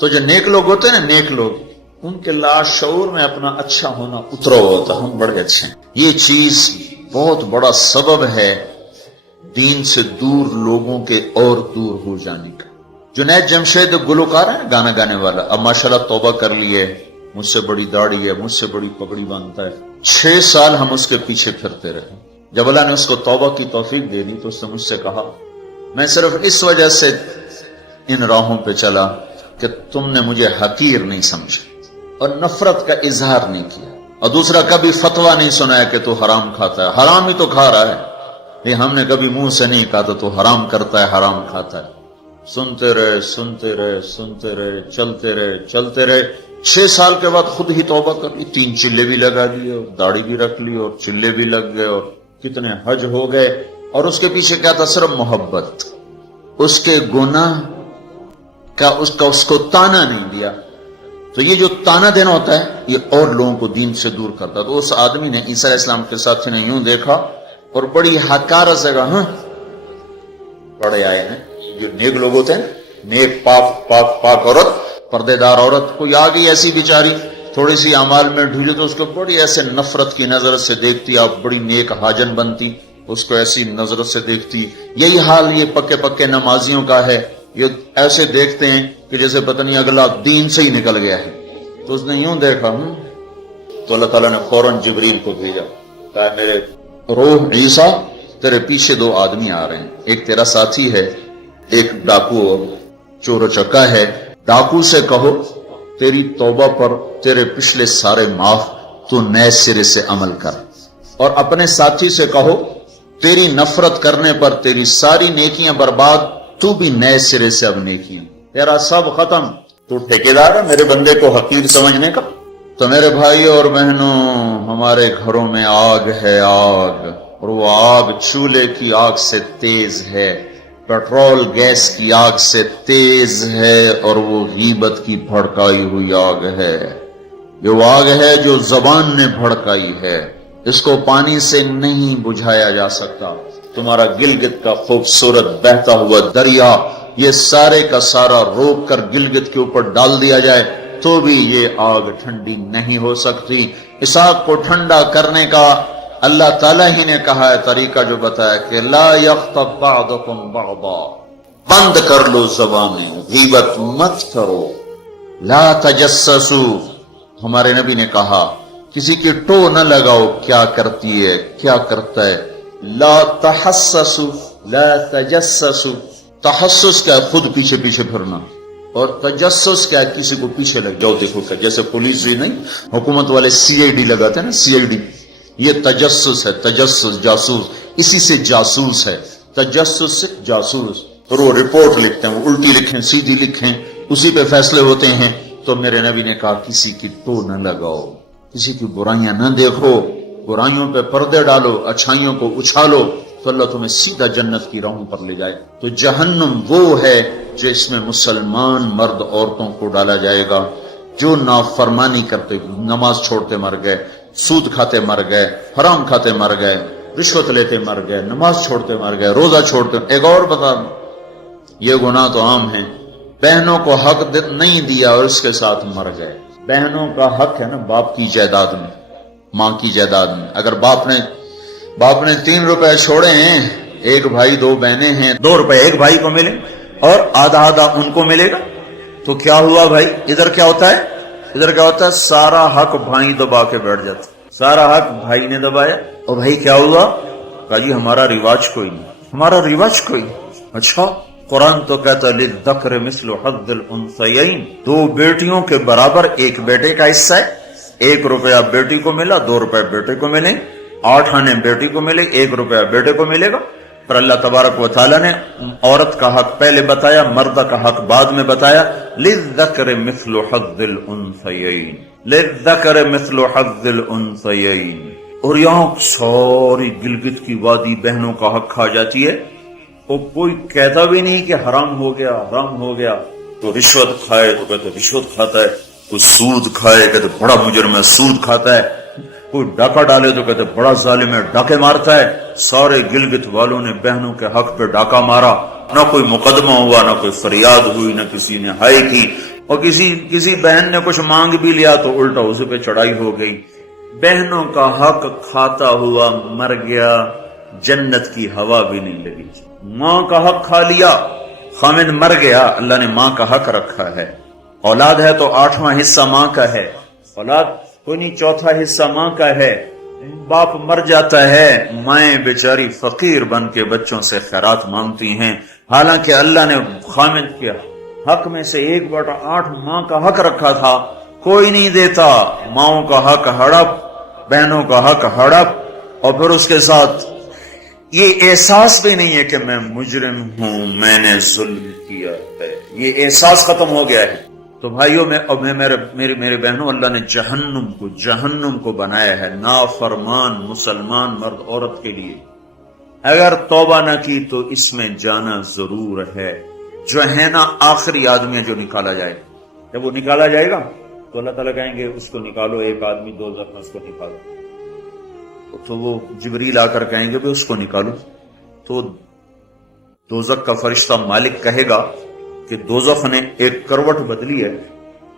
تو جو نیک لوگ ہوتے ہیں نا، نیک لوگ، ان کے لاشعور میں اپنا اچھا ہونا اترا ہوتا، ہم بڑے اچھے ہیں. یہ چیز بہت بڑا سبب ہے دین سے دور لوگوں کے اور دور ہو جانے کا. جنید جمشید گلوکار ہے، گانا گانے والا، اب ماشاءاللہ توبہ کر لی ہے، مجھ سے بڑی داڑھی ہے، مجھ سے بڑی پگڑی باندھتا ہے. 6 سال ہم اس کے پیچھے پھرتے رہے. جب اللہ نے اس کو توبہ کی توفیق دے دی تو اس نے مجھ سے کہا میں صرف اس وجہ سے ان راہوں پہ چلا کہ تم نے مجھے حقیر نہیں سمجھا اور نفرت کا اظہار نہیں کیا، اور دوسرا کبھی فتویٰ نہیں سنایا کہ تو حرام کھاتا ہے. حرام ہی تو کھا رہا ہے، لیکن ہم نے کبھی منہ سے نہیں کہا تو حرام کرتا ہے، حرام کھاتا ہے. سنتے رہے سنتے رہے سنتے رہے، چلتے رہے چلتے رہے. 6 سال کے بعد خود ہی توبہ کر لی، 3 چلے بھی لگا دیے اور داڑھی بھی رکھ لی اور چلے بھی لگ گئے اور کتنے حج ہو گئے. اور اس کے پیچھے کیا تھا؟ صرف محبت. اس کے گناہ کا اس کو تانا نہیں دیا. تو یہ جو تانا دینا ہوتا ہے یہ اور لوگوں کو دین سے دور کرتا. تو اس آدمی نے عیسیٰ علیہ السلام کے ساتھی نے یوں دیکھا اور بڑی حقارت سے کہا ہاں بڑے آئے ہیں. جو نیک لوگ ہوتے ہیں، نیک پاک عورت، پردے دار عورت، کوئی آ گئی ایسی بیچاری تھوڑی سی اعمال میں ڈھیلی تو اس کو بڑی ایسے نفرت کی نظر سے دیکھتی. آپ بڑی نیک حاجن بنتی، اس کو ایسی نظر سے دیکھتی. یہی حال یہ پکے نمازیوں کا ہے. یہ ایسے دیکھتے ہیں کہ جیسے پتہ نہیں اگلا دین سے ہی نکل گیا ہے. تو اس نے یوں دیکھا تو اللہ تعالیٰ نے فوراً جبریل کو بھیجا، کہا میرے روح عیسیٰ تیرے پیچھے 2 آدمی آ رہے ہیں، ایک تیرا ساتھی ہے، ایک ڈاکو اور چور و چکا ہے. ڈاکو سے کہو تیری توبہ پر تیرے پچھلے سارے معاف، تو نئے سرے سے عمل کر. اور اپنے ساتھی سے کہو تیری نفرت کرنے پر تیری ساری نیکیاں برباد، تو بھی نئے سرے سے اب نیکیاں، تیرا سب ختم. تو ٹھیکیدار ہے میرے بندے کو حقیر سمجھنے کا. تو میرے بھائی اور بہنوں، ہمارے گھروں میں آگ ہے، آگ، اور وہ آگ چولہے کی آگ سے تیز ہے، پیٹرول گیس کی آگ سے تیز ہے، اور وہ غیبت کی بھڑکائی ہوئی آگ ہے. یہ وہ آگ ہے جو زبان نے بھڑکائی ہے. اس کو پانی سے نہیں بجھایا جا سکتا. تمہارا گلگت کا خوبصورت بہتا ہوا دریا یہ سارے کا سارا روک کر گلگت کے اوپر ڈال دیا جائے تو بھی یہ آگ ٹھنڈی نہیں ہو سکتی. اس آگ کو ٹھنڈا کرنے کا اللہ تعالیٰ ہی نے کہا ہے طریقہ، جو بتایا کہ لا یغتب بعضکم بعضا، بند کر لو زبانیں، غیبت مت کرو. لا تجسسوا، ہمارے نبی نے کہا کسی کی ٹو نہ لگاؤ کیا کرتی ہے کیا کرتا ہے. لا تحسسوا، لا تجسسوا. تحسس کیا ہے؟ خود پیچھے پھرنا. اور تجسس کیا ہے؟ کسی کو پیچھے لگ جاؤ دیکھو کیا. جیسے پولیس ہی نہیں، حکومت والے CID لگاتے ہیں نا، CID، یہ تجسس ہے. تجسس جاسوس، اسی سے جاسوس ہے. تجسس سے جاسوس. اور وہ رپورٹ لکھتے ہیں، وہ الٹی لکھیں سیدھی لکھیں، اسی پہ فیصلے ہوتے ہیں. تو میرے نبی نے کہا کسی کی ٹو نہ لگاؤ، کسی کی برائیاں نہ دیکھو، برائیوں پہ پردے ڈالو، اچھائیوں کو اچھالو تو اللہ تمہیں سیدھا جنت کی راہوں پر لے جائے. تو جہنم وہ ہے جو اس میں مسلمان مرد عورتوں کو ڈالا جائے گا جو نافرمانی کرتے، نماز چھوڑتے مر گئے، سود کھاتے مر گئے، حرام کھاتے مر گئے، رشوت لیتے مر گئے، نماز چھوڑتے مر گئے، روزہ چھوڑتے. ایک اور بتا دوں، یہ گناہ تو عام ہیں. بہنوں کو حق نہیں دیا اور اس کے ساتھ مر گئے. بہنوں کا حق ہے نا باپ کی جائیداد میں، ماں کی جائیداد میں. اگر باپ نے 3 روپے چھوڑے ہیں، ایک بھائی 2 بہنیں ہیں، 2 روپے ایک بھائی کو ملے اور آدھا ان کو ملے گا، تو کیا ہوا بھائی؟ ادھر کیا ہوتا ہے؟ سارا حق بھائی دبا کے بیٹھ جاتا. سارا حق بھائی نے دبایا، اور بھائی کیا ہوا؟ کہا جی ہمارا رواج کوئی نہیں. اچھا قرآن تو کہتا ہے للذکر مثل حظ الانثیین، 2 بیٹیوں کے برابر ایک بیٹے کا حصہ ہے. 1 روپیہ بیٹی کو ملا، 2 روپے بیٹے کو ملے، 8 آنے بیٹی کو ملے، 1 روپیہ بیٹے کو ملے گا. پر اللہ تبارک و تعالیٰ نے عورت کا حق پہلے بتایا، مرد کا حق بعد میں بتایا. للذکر مثل حظ الانثیین، للذکر مثل حظ الانثیین. اور یہاں ساری گلگت کی وادی بہنوں کا حق کھا جاتی ہے. اور کوئی کہتا بھی نہیں کہ حرام ہو گیا. تو رشوت کھائے تو کہتے رشوت کھاتا ہے، کوئی سود کھائے کہتے بڑا مجرم ہے سود کھاتا ہے، کوئی ڈاکہ ڈالے تو کہتے بڑا ظالم ہے ڈاکے مارتا ہے. سارے گلگت والوں نے بہنوں کے حق پہ ڈاکہ مارا، نہ کوئی مقدمہ ہوا، نہ کوئی فریاد ہوئی، نہ کسی نے ہائے کی. اور کسی بہن نے کچھ مانگ بھی لیا تو الٹا اسے پہ چڑھائی ہو گئی. بہنوں کا حق کھاتا ہوا مر گیا، جنت کی ہوا بھی نہیں لگی. ماں کا حق کھا لیا، خامد مر گیا، اللہ نے ماں کا حق رکھا ہے. اولاد ہے تو 8واں حصہ ماں کا ہے، اولاد کوئی نہیں 4تھا حصہ ماں کا ہے. باپ مر جاتا ہے، مائیں بیچاری فقیر بن کے بچوں سے خیرات مانگتی ہیں، حالانکہ اللہ نے خامد کے حق میں سے 1/8 ماں کا حق رکھا تھا، کوئی نہیں دیتا. ماؤں کا حق ہڑپ، بہنوں کا حق ہڑپ، اور پھر اس کے ساتھ یہ احساس بھی نہیں ہے کہ میں مجرم ہوں، میں نے ظلم کیا ہے، یہ احساس ختم ہو گیا ہے. تو بھائیوں میرے بہنوں، اللہ نے جہنم کو بنایا ہے نافرمان مسلمان مرد عورت کے لیے. اگر توبہ نہ کی تو اس میں جانا ضرور ہے. جو ہے نا آخری آدمی ہے جو نکالا جائے، جب وہ نکالا جائے گا تو اللہ تعالیٰ کہیں گے اس کو نکالو، ایک آدمی دوزخ میں اس کو نکالو. تو وہ جبریل آ کر کہیں گے بھی اس کو نکالو. تو دوزخ کا فرشتہ مالک کہے گا کہ دوزخ نے ایک کروٹ بدلی ہے،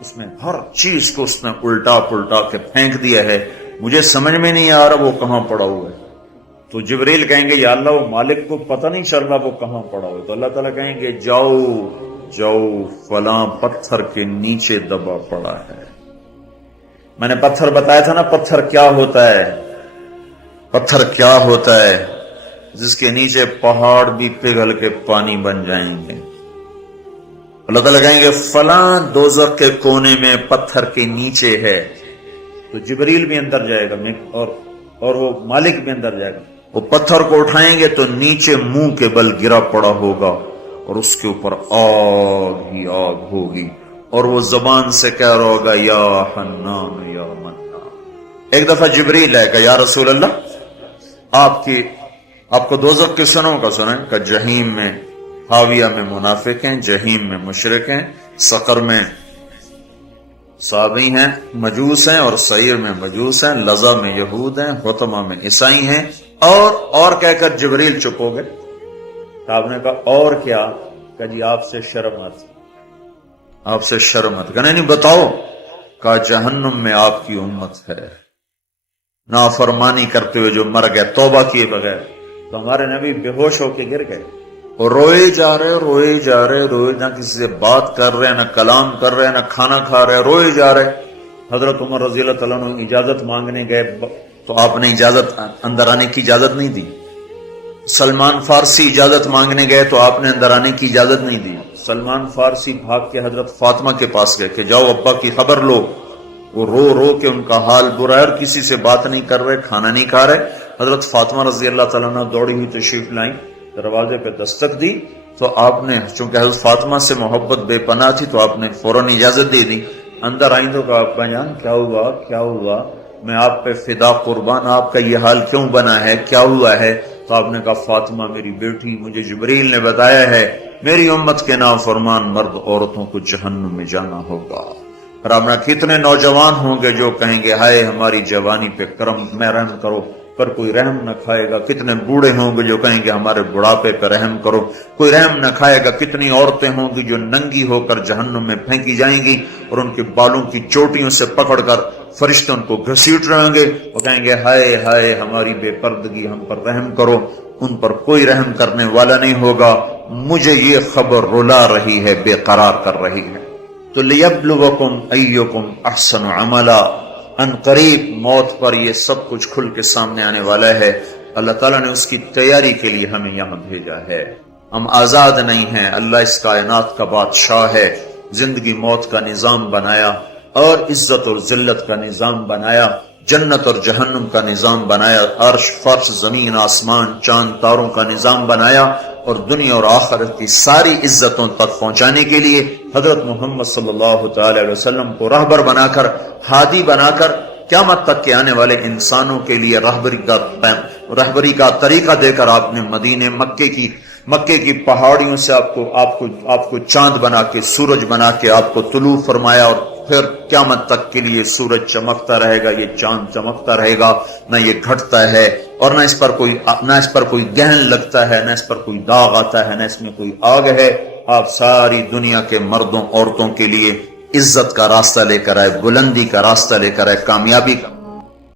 اس میں ہر چیز کو اس نے الٹا پلٹا کے پھینک دیا ہے، مجھے سمجھ میں نہیں آ رہا وہ کہاں پڑا ہوا ہے. تو جبریل کہیں گے یا اللہ وہ مالک کو پتہ نہیں چل رہا وہ کہاں پڑا ہوا ہے. تو اللہ تعالیٰ کہیں گے جاؤ فلاں پتھر کے نیچے دبا پڑا ہے. میں نے پتھر بتایا تھا نا، پتھر کیا ہوتا ہے، پتھر کیا ہوتا ہے جس کے نیچے پہاڑ بھی پگھل کے پانی بن جائیں گے. اللہ تعالیٰ کہیں گے فلاں دوزخ کے کونے میں پتھر کے نیچے ہے. تو جبریل بھی اندر جائے گا اور وہ مالک بھی اندر جائے گا. وہ پتھر کو اٹھائیں گے تو نیچے منہ کے بل گرا پڑا ہوگا اور اس کے اوپر آگ ہی آگ ہوگی، اور وہ زبان سے کہہ رہا ہوگا یا حنان یا منان. ایک دفعہ جبریل ہے کہ یا رسول اللہ آپ کو دوزخ کے سنوں کا سنیں کہ جہیم میں حاویہ میں منافق ہیں، جہیم میں مشرک ہیں، سقر میں صابی ہیں مجوس ہیں، اور سعیر میں مجوس ہیں، لظہ میں یہود ہیں، حطمہ میں عیسائی ہیں. اور کہہ کر جبریل چپ ہو گئے. تو آپ نے کہا اور کیا؟ کہ جی آپ سے شرمت کہنے نہیں بتاؤ. کہا جہنم میں آپ کی امت ہے، نافرمانی کرتے ہوئے جو مر گئے توبہ کیے بغیر. تو ہمارے نبی بے ہوش ہو کے گر گئے اور روئے جا رہے، نہ کسی سے بات کر رہے، نہ کلام کر رہے، نہ کھانا کھا رہے، روئے جا رہے. حضرت عمر رضی اللہ تعالیٰ عنہ اجازت مانگنے گئے تو آپ نے اندر آنے کی اجازت نہیں دی. سلمان فارسی اجازت مانگنے گئے تو آپ نے اندر آنے کی اجازت نہیں دی. سلمان فارسی بھاگ کے حضرت فاطمہ کے پاس گئے کہ جاؤ ابا کی خبر لو. وہ رو کے ان کا حال برا ہے اور کسی سے بات نہیں کر رہے، کھانا نہیں کھا رہے. حضرت فاطمہ رضی اللہ تعالیٰ عنہ دوڑی ہوئی تشریف لائیں، دروازے پہ دستک دی تو آپ نے، چونکہ حضرت فاطمہ سے محبت بے پناہ تھی تو آپ نے فوراً اجازت دے دی. اندر آئیں تو کہا ابا جان کیا ہوا، میں آپ پہ فدا قربان، آپ کا یہ حال کیوں بنا ہے، کیا ہوا ہے؟ تو آپ نے کہا فاطمہ میری بیٹی، مجھے جبریل نے بتایا ہے میری امت کے نافرمان مرد عورتوں کو جہنم میں جانا ہوگا. رامنا کتنے نوجوان ہوں گے جو کہیں گے ہائے ہماری جوانی پہ کرم میں رحم کرو، پر کوئی رحم نہ کھائے گا. کتنے بوڑھے ہوں گے جو کہیں گے ہمارے بڑھاپے پہ رحم کرو، کوئی رحم نہ کھائے گا. کتنی عورتیں ہوں گی جو ننگی ہو کر جہنم میں پھینکی جائیں گی اور ان کے بالوں کی چوٹیوں سے پکڑ کر فرشتے ان کو گھسیٹ رہیں گے اور کہیں گے ہائے ہماری بے پردگی، ہم پر رحم کرو. ان پر کوئی رحم کرنے والا نہیں ہوگا. مجھے یہ خبر رلا رہی ہے، بے قرار کر رہی ہے. تو لیبلوکم ایکم احسن عملا، ان قریب موت پر یہ سب کچھ کھل کے سامنے آنے والا ہے. اللہ تعالیٰ نے اس کی تیاری کے لیے ہمیں یہاں بھیجا ہے. ہم آزاد نہیں ہیں، اللہ اس کائنات کا بادشاہ ہے. زندگی موت کا نظام بنایا اور عزت اور ذلت کا نظام بنایا، جنت اور جہنم کا نظام بنایا، عرش فرش زمین آسمان چاند تاروں کا نظام بنایا، اور دنیا اور آخرت کی ساری عزتوں تک پہنچانے کے لیے حضرت محمد صلی اللہ تعالی علیہ وسلم کو رہبر بنا کر، ہادی بنا کر، قیامت تک کے آنے والے انسانوں کے لیے رہبری کا طریقہ دے کر آپ نے مدینے مکے کی پہاڑیوں سے آپ کو چاند بنا کے، سورج بنا کے آپ کو طلوع فرمایا، اور پھر قیامت تک کے لیے سورج چمکتا رہے گا، یہ چاند چمکتا رہے گا، نہ یہ گھٹتا ہے اور نہ اس پر کوئی گہن لگتا ہے، نہ اس پر کوئی داغ آتا ہے، نہ اس میں کوئی آگ ہے. آپ ساری دنیا کے مردوں عورتوں کے لیے عزت کا راستہ لے کر آئے، بلندی کا راستہ لے کر آئے، کامیابی کا